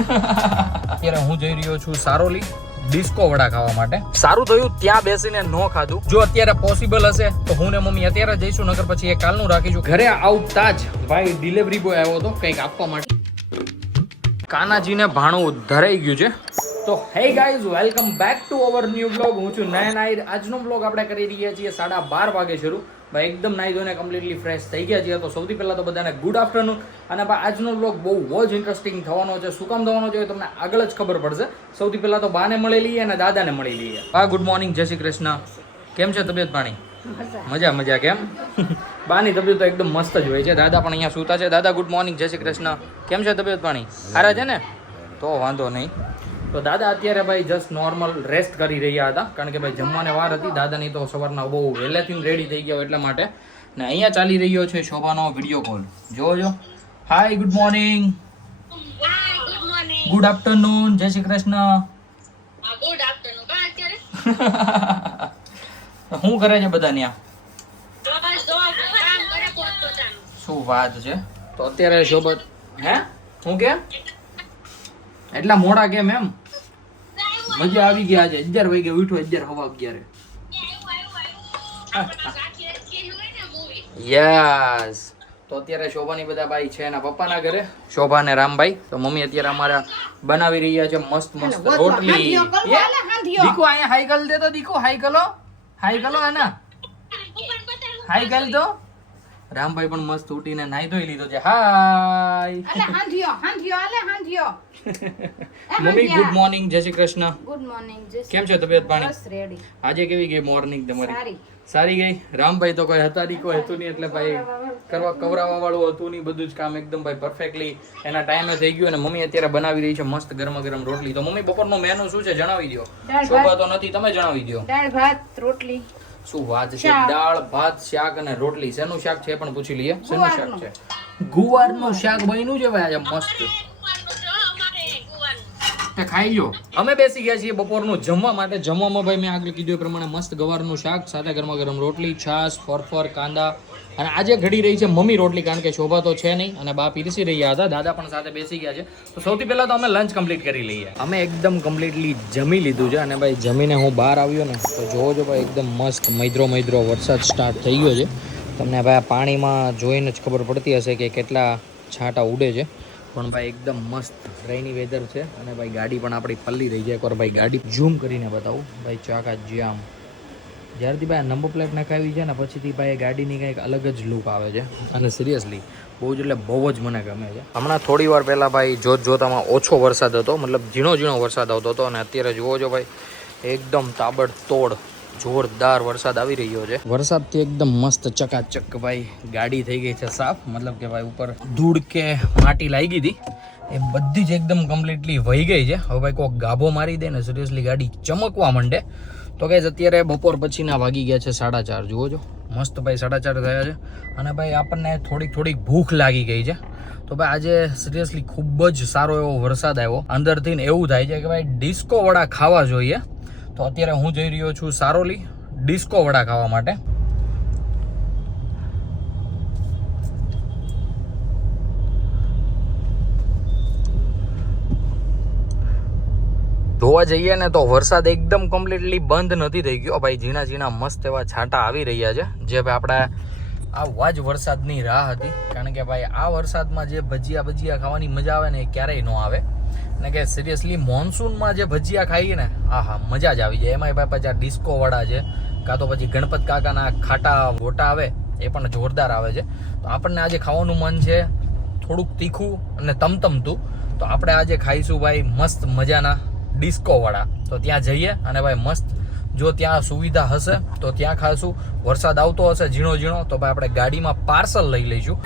અત્યારે હું જઈ રહ્યો છું સારોલી ડિસ્કો વડા ખાવા માટે. સારું થયું ત્યાં બેસીને ન ખાધું. જો અત્યારે પોસિબલ હશે તો હું ને મમ્મી અત્યારે જઈશું, નકર પછી એ કાલનું રાખીશું. ઘરે આવતા જ ભાઈ ડિલિવરી બોય આવ્યો હતો કંઈક આપવા માટે. કાનાજીને ભાણું ધરાઈ ગયું છે. તો hey guys, welcome back to our new blog. હું છું નયન આહિર. આજનો બ્લોગ આપણે કરી રહ્યા છીએ 12:30 વાગે શરૂ. ભાઈ એકદમ નાઈ ધોઈને કમ્પ્લીટલી ફ્રેશ થઈ ગયા છીએ. તો સૌથી પહેલા તો બધાને ગુડ આફ્ટરનૂન. અને ભાઈ આજનો બ્લોગ બહુ જ ઇન્ટરેસ્ટિંગ થવાનો છે. શું કામ થવાનો છે તમને આગળ જ ખબર પડશે. સૌથી પહેલા તો બાને મળી લઈએ અને દાદાને મળી લઈએ. હા, ગુડ મોર્નિંગ, જય શ્રી કૃષ્ણ. કેમ છે તબિયત પાણી? મજા મજા. કેમ? બાની તબિયત તો એકદમ મસ્ત જ હોય છે. દાદા પણ અહીંયા સૂતા છે. દાદા ગુડ મોર્નિંગ, જય શ્રી કૃષ્ણ. કેમ છે તબિયત પાણી? સારા છે ને? તો વાંધો નહીં. તો દાદા અત્યારે ભાઈ જસ્ટ નોર્મલ રેસ્ટ કરી રહ્યા હતા, કારણ કે ભાઈ જમવાને વાર હતી. દાદાની તો સવારના બહુ વહેલેથી રેડી થઈ ગયા એટલા માટે. ને અહીંયા ચાલી રહ્યો છે શોભાનો વિડીયો કોલ. જોજો. હાય, ગુડ મોર્નિંગ. ગુડ આફ્ટરનૂન, જય શ્રી કૃષ્ણ. Good afternoon. કા અત્યારે શું કરે છે બધા ત્યાં? બસ જો કામ કરે પોતાનું. શું વાત છે. તો અત્યારે શોભા હે હું કે એટલા મોડા કેમ એમ? મજા આવી ગયા આજે. 11 વાગે ઉઠો, 11:11. યસ. તો અત્યારે શોભાની બધા ભાઈ છે એના પપ્પાના ઘરે, શોભા ને રામભાઈ. તો મમ્મી અત્યારે અમારા બનાવી રહ્યા છે મસ્ત મસ્ત રોટલી. દીકુ અહીંયા હાઈ કલ દે તો. દીકુ હાઈ કલો, હાઈ કલો હે ના, હાઈ કલ તો. રામભાઈ પણ મસ્ત ઉઠીને નાઈ ધોઈ લીધો છે. હાય મમ્મી, ગુડ મોર્નિંગ, જય શ્રી કૃષ્ણ. Good morning. કેમ છે તબિયત પાણી? બસ રેડી. આજે કેવી ગઈ મોર્નિંગ તમારી? સારી. સારી ગઈ. રામભાઈ તો કોઈ હતા નહીં, કોઈ હતું નહીં, એટલે ભાઈ કવરાવા વાળું હતું નહીં. બધું જ કામ એકદમ ભાઈ પરફેક્ટલી એના ટાઈમે થઈ ગયું. અને મમ્મી અત્યારે બનાવી રહી છે મસ્ત ગરમા ગરમ રોટલી. તો મમ્મી બપોરનું મેનુ શું છે જણાવી દો. શોભા તો નથી, તમે જણાવી દો. દાળ ભાત રોટલી. શું વાત છે. દાળ ભાત શાક અને રોટલી. શેનું શાક છે પણ પૂછી લઈએ. શેનું શાક છે? ગુવારનું શાક બન્યું છે ભાઈ આજે મસ્ત. ખાઈ લો. અમે બેસી ગયા છીએ બપોરનું જમવા માટે. જમવામાં ભાઈ મેં આગળ કીધું એ પ્રમાણે મસ્ત ગવારનું શાક સાથે ગરમા ગરમ રોટલી, છાશ, ફરફર, કાંદા. અને આજે ઘડી રહી છે મમ્મી રોટલી, કારણ કે શોભા તો છે નહીં અને બા પીરસી રહ્યા હતા. દાદા પણ સાથે બેસી ગયા છે. તો સૌથી પહેલા તો અમે લંચ કમ્પ્લીટ કરી લઈએ. અમે એકદમ કમ્પ્લીટલી જમી લીધું છે. અને ભાઈ જમીને હું બહાર આવ્યો ને તો જોવો છો ભાઈ એકદમ મસ્ત મૈદ્રો વરસાદ સ્ટાર્ટ થઈ ગયો છે. તમને ભાઈ પાણીમાં જોઈને જ ખબર પડતી હશે કે કેટલા છાંટા ઉડે છે. પણ ભાઈ એકદમ મસ્ત રેની વેધર છે. અને ભાઈ ગાડી પણ આપણી પલ્લી રહી જાય. એકવાર ભાઈ ગાડી ઝૂમ કરીને બતાવું. ભાઈ ચાકા જામ. જ્યારથી ભાઈ નંબર પ્લેટ નખાવી છે ને પછીથી ભાઈ ગાડીની કંઈક અલગ જ લુક આવે છે. અને સિરિયસલી બહુ જ એટલે બહુ જ મને ગમે છે. હમણાં થોડી વાર પહેલાં ભાઈ જોતામાં ઓછો વરસાદ હતો, મતલબ ઝીણો વરસાદ આવતો હતો. અને અત્યારે જુઓ છો ભાઈ એકદમ તાબડતોડ જોરદાર વરસાદ આવી રહ્યો છે. વરસાદથી એકદમ મસ્ત ચકાચક ભાઈ ગાડી થઈ ગઈ છે સાફ. મતલબ કે ભાઈ ઉપર ધૂળ કે માટી લાગી હતી એ બધી જ એકદમ કમ્પ્લીટલી વહી ગઈ છે. હવે ભાઈ કોઈક ગાભો મારી દે ને સિરિયસલી ગાડી ચમકવા માંડે. તો ગાઈઝ અત્યારે બપોર પછીના વાગી ગયા છે 4:30. જુઓ છો મસ્ત ભાઈ 4:30 થયા છે. અને ભાઈ આપણને થોડીક ભૂખ લાગી ગઈ છે. તો ભાઈ આજે સિરિયસલી ખૂબ જ સારો એવો વરસાદ આવ્યો. અંદરથી એવું થાય છે કે ભાઈ ડિસ્કો વડા ખાવા જોઈએ. તો અત્યારે હું જઈ રહ્યો છું સારોલી ડિસ્કો વડા ખાવા માટે. જોવા જઈએ ને તો વરસાદ એકદમ કમ્પ્લીટલી બંધ નથી થઈ ગયો ભાઈ. ઝીણા મસ્ત એવા છાંટા આવી રહ્યા છે. જે ભાઈ આપણા આવા જ વરસાદની રાહ હતી, કારણ કે ભાઈ આ વરસાદમાં જે ભજીયા ખાવાની મજા આવે ને એ ક્યારેય ન આવે. ને કે સિરિયસલી મોન્સૂનમાં જે ભજીયા ખાઈએ ને આહા મજા જ આવી જાય. એમાંય ભાઈ પછી આ ડિસ્કો વડા છે, કાં તો પછી ગણપત કાકાના ખાટા ગોટા આવે એ પણ જોરદાર આવે છે. તો આપણને આજે ખાવાનું મન છે થોડુંક તીખું અને તમતમતું. તો આપણે આજે ખાઈશું ભાઈ મસ્ત મજાના ડિસ્કો વડા. તો ત્યાં જઈએ અને ભાઈ મસ્ત જો ત્યાં સુવિધા હશે તો ત્યાં ખાશું. વરસાદ આવતો હશે ઝીણો તો ભાઈ આપણે ગાડીમાં પાર્સલ લઈ લઈશું.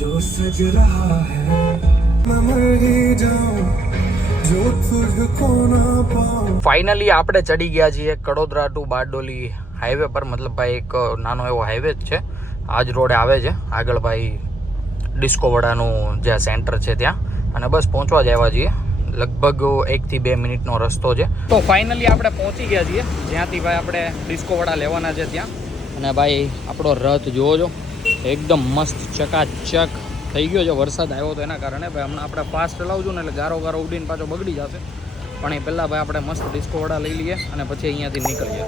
जो सज रहा है मैं मर ही जाऊं जो तुझको ना पाऊं. ફાઇનલી આપણે ચડી ગયા છીએ કડોદરા ટુ બારડોલી હાઈવે પર. મતલબ ભાઈ એક નાનો એવો હાઈવે જ છે, આ જ રોડે આવે છે. આગળ ભાઈ ડિસ્કો વડાનું જે સેન્ટર છે ત્યાં. અને બસ પહોંચવા જ આવ્યા છીએ. લગભગ 1 થી 2 મિનિટનો રસ્તો છે. તો ફાઇનલી આપણે પહોંચી ગયા છીએ જ્યાંથી ભાઈ આપણે ડિસ્કો વડા લેવાના છે ત્યાં. અને ભાઈ આપણો રથ જોવો છો એકદમ મસ્ત ચકાચક થઈ ગયો છે, વરસાદ આવ્યો તો એના કારણે ભાઈ હમણાં આપણે ફાસ્ટ ચલાવશું ને એટલે ગારો ઉડીને પાછો બગડી જશે. પણ એ પહેલાં ભાઈ આપણે મસ્ત ડિસ્કો વડા લઈ લઈએ અને પછી અહીંયાથી નીકળીએ.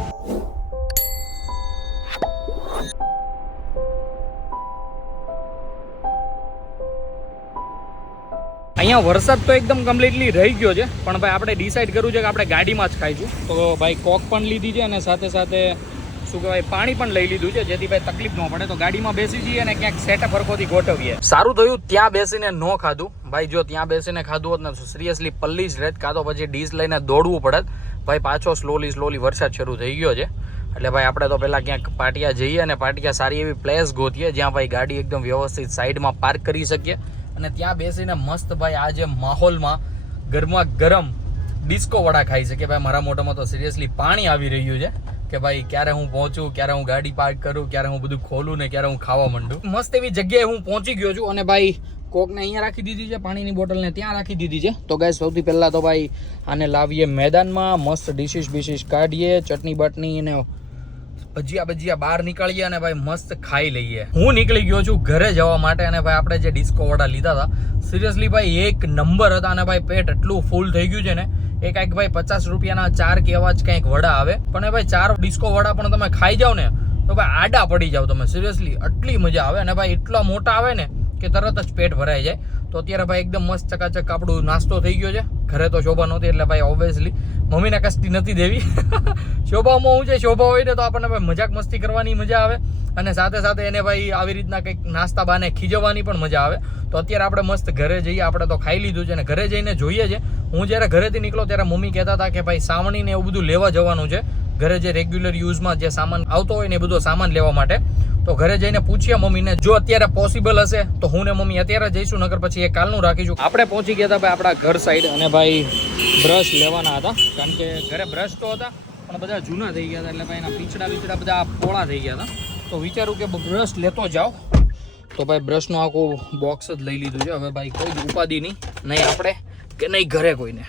અહીંયા વરસાદ તો એકદમ કમ્પ્લીટલી રહી ગયો છે, પણ ભાઈ આપણે ડિસાઈડ કરવું છે કે આપણે ગાડીમાં જ ખાઈશું. તો ભાઈ કોક પણ લીધી છે અને સાથે સાથે શું કહેવાય પાણી પણ લઈ લીધું છે, જેથી ભાઈ તકલીફ ન પડે. તો ગાડીમાં બેસી જઈએ અને ક્યાંક સેટઅપ હરખોથી ગોઠવીએ. સારું થયું ત્યાં બેસીને ન ખાધું ભાઈ. જો ત્યાં બેસીને ખાધું હોત ને તો સિરિયસલી પલ્લી જ રહેત, કાં તો પછી ડીશ લઈને દોડવું પડત. ભાઈ પાછો સ્લોલી વરસાદ શરૂ થઈ ગયો છે, એટલે ભાઈ આપણે તો પહેલાં ક્યાંક પાટિયા જઈએ અને પાટિયા સારી એવી પ્લેસ ગોતીએ જ્યાં ભાઈ ગાડી એકદમ વ્યવસ્થિત સાઈડમાં પાર્ક કરી શકીએ અને ત્યાં બેસીને મસ્ત ભાઈ આ જે માહોલમાં ગરમા ગરમ ડિસ્કો વડા ખાઈ શકીએ. ભાઈ મારા મોઢામાં તો સિરિયસલી પાણી આવી રહ્યું છે કે ભાઈ ક્યારે હું પહોંચું, ક્યારે હું ગાડી પાર્ક કરું, ક્યારે હું બધું ખોલું ને ક્યારે હું ખાવા માંડું. મસ્ત એવી જગ્યાએ હું પહોંચી ગયો છું અને ભાઈ કોકને અહીંયા રાખી દીધી છે, પાણીની બોટલને ત્યાં રાખી દીધી છે. તો ગાઈસ સૌથી પહેલાં તો ભાઈ આને લાવીએ મેદાનમાં, મસ્ત ડીશીશ કાઢીએ, ચટણી બટની અને ભજીયા બહાર નીકળીએ અને ભાઈ મસ્ત ખાઈ લઈએ. હું નીકળી ગયો છું ઘરે જવા માટે અને ભાઈ આપણે જે ડિસ્કો વડા લીધા હતા સિરિયસલી ભાઈ એક નંબર હતા અને ભાઈ પેટ એટલું ફૂલ થઈ ગયું છે ને. એ કંઈક ભાઈ 50 રૂપિયાના 4 કે એવા જ કંઈક વડા આવે, પણ ભાઈ 4 ડિસ્કો વડા પણ તમે ખાઈ જાઓ ને તો ભાઈ આડા પડી જાવ તમે. સિરિયસલી આટલી મજા આવે અને ભાઈ એટલા મોટા આવે ને કે તરત જ પેટ ભરાઈ જાય. તો અત્યારે ભાઈ એકદમ મસ્ત ચકાચક આપણું નાસ્તો થઈ ગયો છે. ઘરે તો શોભા નહોતી એટલે ભાઈ ઓબ્વિયસલી મમ્મીને કષ્ટી નથી દેવી. શોભામાં હું છે, શોભા હોય ને તો આપણને ભાઈ મજાક મસ્તી કરવાની મજા આવે અને સાથે સાથે એને ભાઈ આવી રીતના કંઈક નાસ્તા બાને ખીજવવાની પણ મજા આવે. તો અત્યારે આપણે મસ્ત ઘરે જઈએ, આપણે તો ખાઈ લીધું છે અને ઘરે જઈને જોઈએ છે. હું જ્યારે ઘરેથી નીકળો ત્યારે મમ્મી કહેતા હતા કે ભાઈ સાવણીને એવું બધું લેવા જવાનું છે ઘરે, જે રેગ્યુલર યુઝમાં જે સામાન આવતો હોય ને એ બધો સામાન લેવા માટે. તો ઘરે જઈને પૂછીએ મમ્મીને, જો અત્યારે પોસિબલ હશે તો હું ને મમ્મી અત્યારે જઈશું, નકર પછી એ કાલનું રાખીશું. આપણે પહોંચી ગયા હતા ભાઈ આપણા ઘર સાઈડ અને ભાઈ બ્રશ લેવાના હતા, કારણ કે ઘરે બ્રશ તો હતા પણ બધા જૂના થઈ ગયા હતા એટલે ભાઈ એના પીછડા બધા પોળા થઈ ગયા હતા. તો વિચારું કે બ્રશ લેતો જાઓ. તો ભાઈ બ્રશનું આખું બોક્સ જ લઈ લીધું છે. હવે ભાઈ કોઈ જ ઉપાધિ નહીં આપણે કે નહીં ઘરે કોઈને,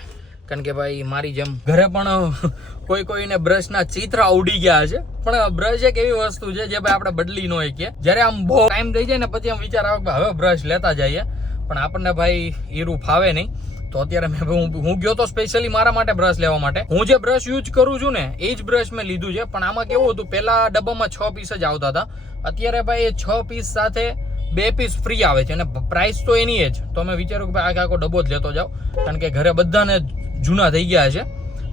કારણ કે ભાઈ મારી જેમ ઘરે પણ કોઈને બ્રશના ચિત્ર ઉડી ગયા છે. પણ બ્રશ એક એવી વસ્તુ છે જે ભાઈ આપણે બદલી ન શકીએ. જ્યારે આમ બહુ ટાઈમ થઈ જાય ને પછી આમ વિચાર આવે કે હવે બ્રશ લેતા જઈએ, પણ આપણને ભાઈ હીરું ફાવે નહીં. તો અત્યારે હું ગયો તો સ્પેશિયલી મારા માટે બ્રશ લેવા માટે. હું જે બ્રશ યુઝ કરું છું ને એ જ બ્રશ મેં લીધું છે, પણ આમાં કેવું હતું પહેલા ડબ્બામાં 6 પીસ જ આવતા હતા. અત્યારે ભાઈ એ 6 પીસ સાથે 2 પીસ ફ્રી આવે છે અને પ્રાઇસ તો એની જ. તો મેં વિચાર્યું કે ભાઈ આખો ડબ્બો જ લેતો જાઉં, કારણ કે ઘરે બધાને જૂના થઈ ગયા છે.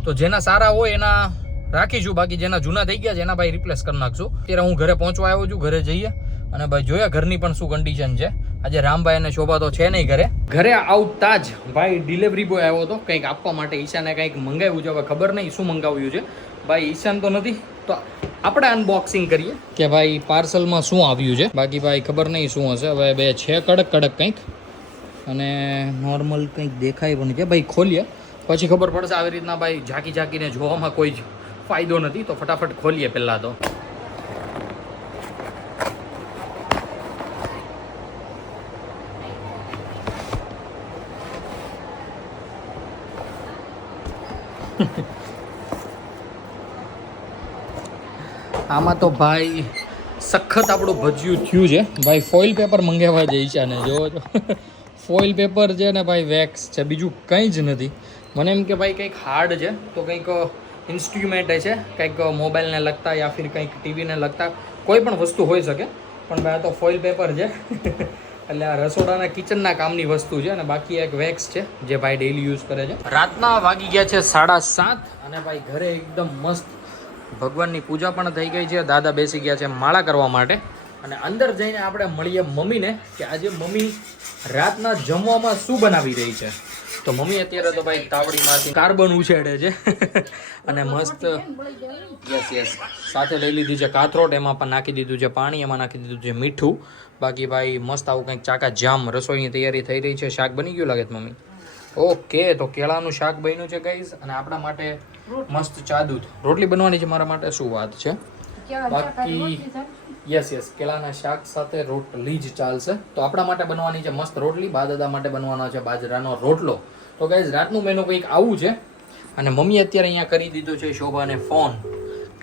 તો જેના સારા હોય એના રાખીશું, બાકી જેના જૂના થઈ ગયા છે એના ભાઈ રિપ્લેસ કરી નાખશું. અત્યારે હું ઘરે પહોંચવા આવ્યો છું, ઘરે જઈએ અને ભાઈ જોયા ઘરની પણ શું કન્ડિશન છે. આજે રામભાઈ અને શોભા તો છે નહીં ઘરે આવતા જ ભાઈ ડિલિવરી બોય આવ્યો હતો કંઈક આપવા માટે. ઈશાને કંઈક મંગાવ્યું છે, હવે ખબર નહીં શું મંગાવ્યું છે ભાઈ. ઈશાન તો નથી, તો આપણે અનબોક્સિંગ કરીએ કે ભાઈ પાર્સલમાં શું આવ્યું છે. બાકી ભાઈ ખબર નહીં શું હશે. હવે બે છે કડક કંઈક અને નોર્મલ કંઈક દેખાય પણ છે. ભાઈ ખોલીએ પછી ખબર પડશે. આવી રીતના ભાઈ ઝાંકીને જોવામાં કોઈ જ ફાયદો નથી. તો ફટાફટ ખોલીએ પહેલાં તો. આમાં તો ભાઈ સખત આપણું ભજીયું થયું છે ભાઈ. ફોઇલ પેપર મંગાવવા જઈ છે અને જોવો છો ફોઇલ પેપર છે ને ભાઈ વેક્સ છે, બીજું કંઈ જ નથી. મને એમ કે ભાઈ કંઈક હાર્ડ છે તો કંઈક ઇન્સ્ટ્રુમેન્ટ છે, કંઈક મોબાઈલને લગતા યા ફિર કંઈક ટીવીને લગતા કોઈ પણ વસ્તુ હોઈ શકે. પણ ભાઈ આ તો ફોઇલ પેપર છે એટલે આ રસોડાના કિચનના કામની વસ્તુ છે અને બાકી એક વેક્સ છે જે ભાઈ ડેઈલી યુઝ કરે છે. રાતના વાગી ગયા છે 7:30 અને ભાઈ ઘરે એકદમ મસ્ત ભગવાનની પૂજા પણ થઈ ગઈ છે. દાદા બેસી ગયા છે માળા કરવા માટે અને અંદર જઈને આપણે મળીએ મમ્મીને કે આજે મમ્મી રાતના જમવામાં શું બનાવી રહી છે. તો મમ્મી અત્યારે તો ભાઈ તાવડીમાંથી કાર્બન ઉછેડે છે અને મસ્ત યસ સાથે લઈ લીધી છે કાથરોટ, એમાં પણ નાખી દીધું છે પાણી, એમાં નાખી દીધું છે મીઠું. બાકી ભાઈ મસ્ત આવું કંઈક ચાકા જામ રસોઈની તૈયારી થઈ રહી છે. શાક બની ગયું લાગે છે મમ્મી? ઓકે, તો કેળાનું શાક બન્યું છે ગાઈઝ અને આપણા માટે મસ્ત ચા દૂધ રોટલી બનવાની છે મારા માટે. શું વાત છે. બાકી યસ કેળાના શાક સાથે રોટલી જ ચાલશે. તો આપણા માટે બનવાની છે મસ્ત રોટલી, બા દાદા માટે બનવાનો છે બાજરાનો રોટલો. તો ગાઈઝ રાતનું મેનુ કંઈક આવું છે અને મમ્મી અત્યારે અહીંયા કરી દીધો છે શોભાને ફોન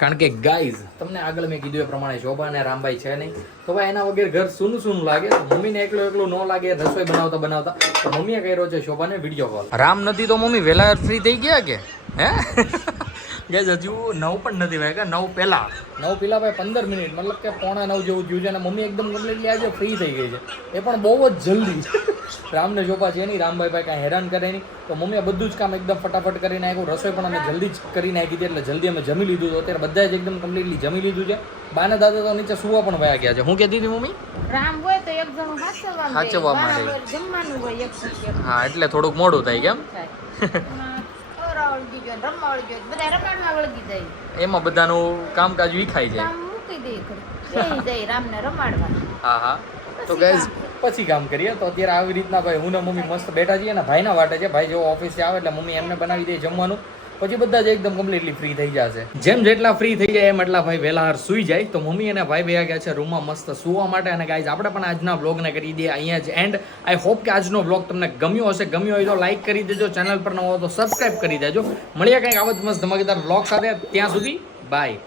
કારણ કે ગાઈઝ તમને આગળ મેં કીધું એ પ્રમાણે શોભા અને રામભાઈ છે નહીં તો ભાઈ એના વગર ઘર સૂનું સૂનું લાગે. મમ્મીને એકલું ન લાગે રસોઈ બનાવતા તો મમ્મીએ કર્યો છે શોભાને વિડીયો કોલ. રામ નથી તો મમ્મી વહેલા ફ્રી થઈ ગયા કે હે ગાઈઝ હજુ 9 પણ નથી વાગ્યા 9 પહેલા ભાઈ 15 મિનિટ મતલબ કે 8:45 જેવું થયું છે અને મમ્મી એકદમ કમ્પ્લીટલી આજે ફ્રી થઈ ગઈ છે એ પણ બહુ જ જલ્દી. રામને શોભા છે નહીં રામભાઈ ભાઈ કાંઈ હેરાન કરે નહીં તો મમ્મીએ બધું જ કામ એકદમ ફટાફટ કરી નાખ્યું. રસોઈ પણ અમે જલ્દી જ કરી નાખી હતી એટલે જલ્દી અમે જમી લીધું. તો અત્યારે બધા જ એકદમ કમ્પ્લીટલી જમી લીધું છે. બાના દાદા તો નીચે સુવા પણ વયા ગયા છે. હું કહેતી હતી મમ્મી રામ હોય તો એક જણું સાચવવા માટે. બરાબર જમવાનું હોય એક પછી એક હા એટલે થોડુંક મોડું થાય કેમ થાય. એમાં ખવડાવડી ગયો ને રમાવડી ગયો બધા રમાડમાં વળગી જાય. એમાં બધાનું કામકાજ વિખાઈ જાય. કામ મૂકી દે ખરી બેહી જાય રામને રમાડવા. હા તો ગાઈઝ પછી કામ કરીએ. તો અત્યારે આવી રીતના ભાઈ હું ને મમ્મી મસ્ત બેઠા છીએ ને ભાઈના વાટે છે. ભાઈ જેવો ઓફિસે આવે એટલે મમ્મી એમને બનાવી દે જમવાનું પછી બધા જ એકદમ કમ્પ્લીટલી ફ્રી થઈ જશે. જેમ જેટલા ફ્રી થઈ જાય એમ એટલા ભાઈ વહેલા સુઈ જાય. તો મમ્મી અને ભાઈ ભેગા ગયા છે રૂમમાં મસ્ત સુવા માટે. અને ગાઈઝ આપણે પણ આજના વ્લોગને કરી દઈએ અહીંયા જ એન્ડ. આઈ હોપ કે આજનો વ્લોગ તમને ગમ્યો હશે. ગમ્યો હોય તો લાઈક કરી દેજો. ચેનલ પર ન હોય તો સબસ્ક્રાઈબ કરી દેજો. મળીએ કંઈક આવા જ મસ્ત ધમાકેદાર વ્લોગ સાથે. ત્યાં સુધી બાય.